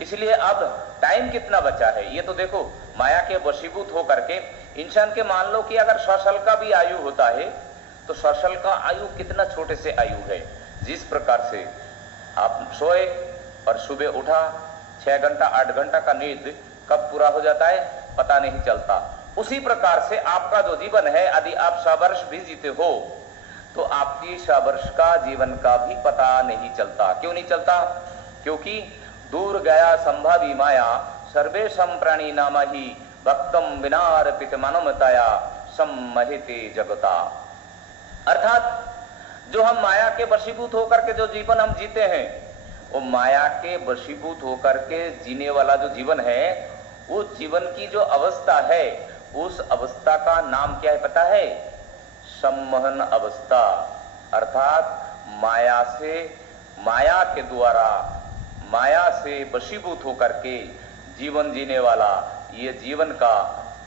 इसलिए अब टाइम कितना बचा है ये तो देखो। माया के वशीभूत होकर के इंसान के, मान लो कि अगर 100 साल का भी आयु होता है तो 100 साल का आयु कितना छोटे से आयु है। जिस प्रकार से आप सोए और सुबह उठा, 6 घंटा 8 घंटा का नींद कब पूरा हो जाता है पता नहीं चलता। उसी प्रकार से आपका जो जीवन है, यदि आप 100 वर्ष भी जीते हो तो आपकी 100 वर्ष का जीवन का भी पता नहीं चलता। क्यों नहीं चलता? क्योंकि दूर गया संभावी माया, सर्वेशम प्राणी नाम ही भक्तम विनार्पित मनमतया सम्महिते जगता। अर्थात जो हम माया के वशीभूत होकर के जो जीवन हम जीते हैं, वो माया के वशीभूत होकर के जीने वाला जो जीवन है, वो जीवन की जो अवस्था है, उस अवस्था का नाम क्या है पता है? सम्मोहन अवस्था। अर्थात माया से, माया के द्वारा, माया से वशीभूत होकर के जीवन जीने वाला ये जीवन का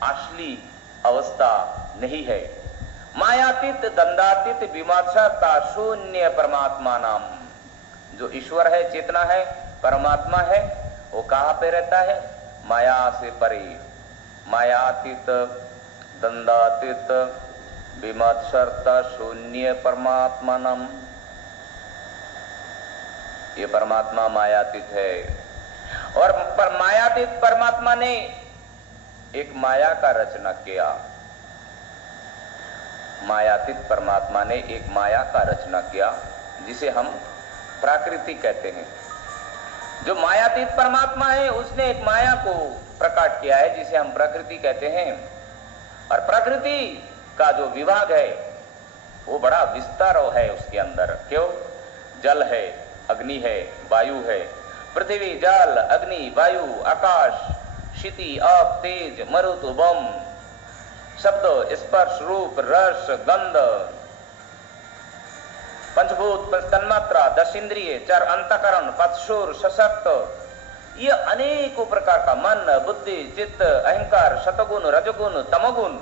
असली अवस्था नहीं है। मायातीत दंडातीत विमर्शता शून्य परमात्मा नाम, जो ईश्वर है, चेतना है, परमात्मा है, वो कहाँ पे रहता है? माया से परे। मायातीत दंडातीत विमर्शता शून्य परमात्मा नाम, ये परमात्मा मायातीत है। और मायातीत परमात्मा ने एक माया का रचना किया। मायातीत परमात्मा ने एक माया का रचना किया जिसे हम प्रकृति कहते हैं। जो मायातीत परमात्मा है उसने एक माया को प्रकट किया है जिसे हम प्रकृति कहते हैं। और प्रकृति का जो विभाग है वो बड़ा विस्तार है उसके अंदर। क्यों? जल है, अग्नि है, वायु है। पृथ्वी, जल, अग्नि, वायु, आकाश, क्षिति, आप, तेज, मरुत, बम, शब्द, स्पर्श, रूप, रस, गंध, पंचभूत, तन्मात्रा, 10 इंद्रिय, 4 अंतःकरण, पक्षुर, सशक्त, ये अनेकों प्रकार का मन, बुद्धि, चित्त, अहंकार, सतगुण, रजगुण, तमगुण,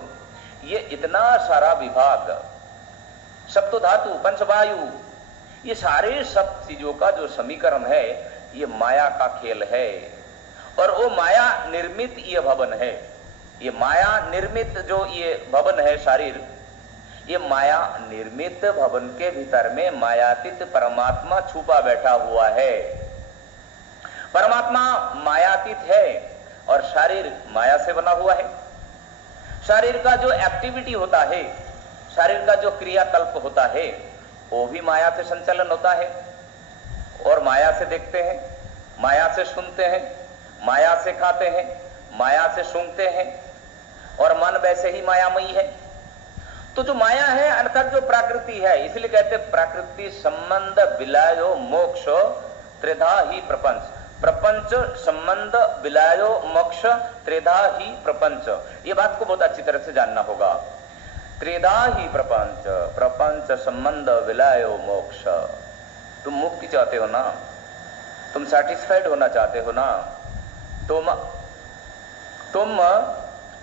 ये इतना सारा विभाग, सप्त धातु, पंचवायु, ये सारे सब चीजों का जो समीकरण है ये माया का खेल है। और वो माया निर्मित ये भवन है। ये माया निर्मित जो ये भवन है शरीर, ये माया निर्मित भवन के भीतर में मायातीत परमात्मा छुपा बैठा हुआ है। परमात्मा मायातीत है और शरीर माया से बना हुआ है। शरीर का जो एक्टिविटी होता है, शरीर का जो क्रियाकल्प होता है, वो भी माया से संचालन होता है। और माया से देखते हैं, माया से सुनते हैं, माया से खाते हैं, माया से सूंघते हैं, और मन वैसे ही मायामयी है। तो जो माया है अर्थात जो प्रकृति है, इसलिए कहते प्रकृति संबंध विलयो मोक्ष त्रिधा ही प्रपंच। प्रपंच संबंध विलयो मोक्ष त्रिधा ही प्रपंच। ये बात को बहुत अच्छी तरह से जानना होगा। त्रिधा ही प्रपंच, प्रपंच संबंध विलयो मोक्ष। तुम मुक्ति चाहते हो ना, तुम सैटिस्फाइड होना चाहते हो ना, तुम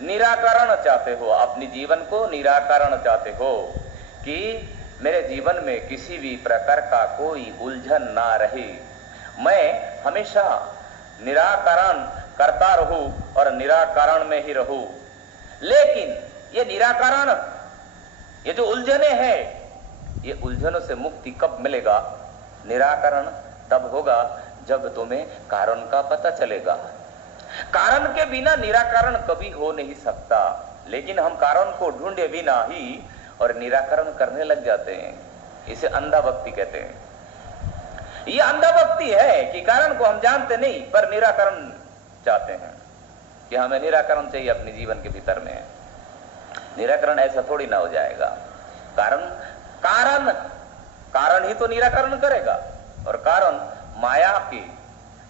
निराकरण चाहते हो, अपने जीवन को निराकरण चाहते हो कि मेरे जीवन में किसी भी प्रकार का कोई उलझन ना रहे, मैं हमेशा निराकरण करता रहूं और निराकरण में ही रहूं। लेकिन ये निराकरण, ये जो उलझने हैं, ये उलझनों से मुक्ति कब मिलेगा? निराकरण तब होगा जब तुम्हें कारण का पता चलेगा। कारण के बिना निराकरण कभी हो नहीं सकता। लेकिन हम कारण को ढूंढे बिना ही और निराकरण करने लग जाते हैं। इसे अंधा भक्ति कहते हैं। ये अंधा भक्ति है कि कारण को हम जानते नहीं पर निराकरण चाहते हैं कि हमें निराकरण चाहिए अपने जीवन के भीतर में। निराकरण ऐसा थोड़ी ना हो जाएगा। कारण ही तो निराकरण करेगा। और कारण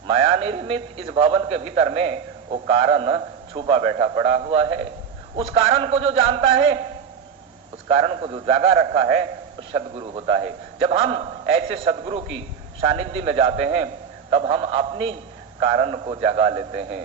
माया निर्मित इस भवन के भीतर में वो कारण छुपा बैठा पड़ा हुआ है। उस कारण को जो जानता है, उस कारण को जो जागा रखा है, वो सद्गुरु होता है। जब हम ऐसे सद्गुरु की सानिध्य में जाते हैं तब हम अपनी कारण को जगा लेते हैं।